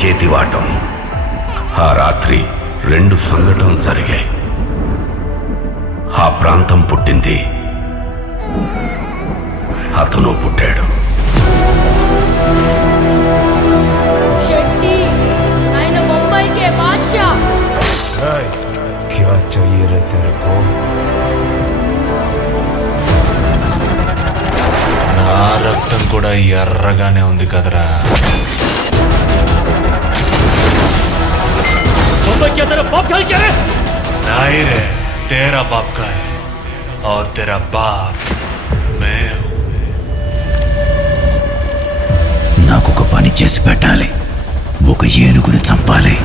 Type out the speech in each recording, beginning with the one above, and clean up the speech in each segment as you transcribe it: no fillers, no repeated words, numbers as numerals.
చేతివాటం. ఆ రాత్రి 2 సంఘటనలు జరిగాయి. ఆ ప్రాంతం పుట్టింది, అతను పుట్టాడు. क्या चाहिए रे तेरे को? నా రక్తం కూడా ఎర్రగానే ఉంది కదరా. नहीं रे, तेरा बाप का है और तेरा बाप मैं हूं. నాకొక పని చేసి పెట్టాలి. ఒక ఏనుగుని చంపాలి.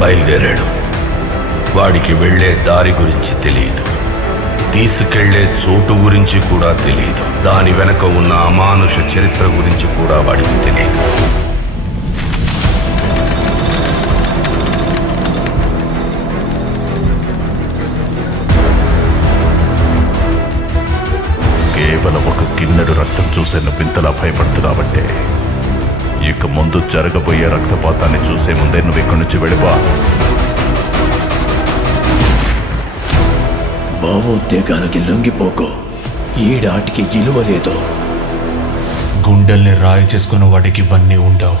బయలుదేరాడు. వాడికి వెళ్లే దారి గురించి తెలియదు, తీసుకెళ్లే చోటు గురించి కూడా తెలియదు, దాని వెనక ఉన్న అమానుష చరిత్ర గురించి కూడా వాడికి తెలియదు. కేవలం ఒక కిన్నెడు రక్తం చూసే నువ్వు ఇంతలా భయపడుతున్నావంటే ఇక ముందు జరగబోయే రక్తపాతాన్ని చూసే ముందే నువ్వు ఇక్కడి నుంచి వెళ్ళిపో. భావోద్వేగాలకి లొంగిపోకో. ఈడాటికి ఇలువ లేదు. గుండెల్ని రాయి చేసుకున్న వాడికి ఇవన్నీ ఉండవు.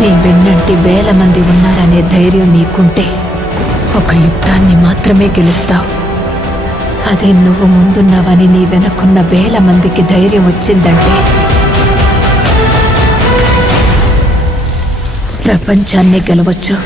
నీ వెన్నంటి 1000 మంది ఉన్నారనే ధైర్యం నీకుంటే ఒక యుద్ధాన్ని మాత్రమే గెలుస్తావు. అదే నువ్వు ముందున్నావని నీ వెనకున్న 1000 మందికి ధైర్యం వచ్చిందంటే ప్రపంచాన్ని గెలవచ్చు.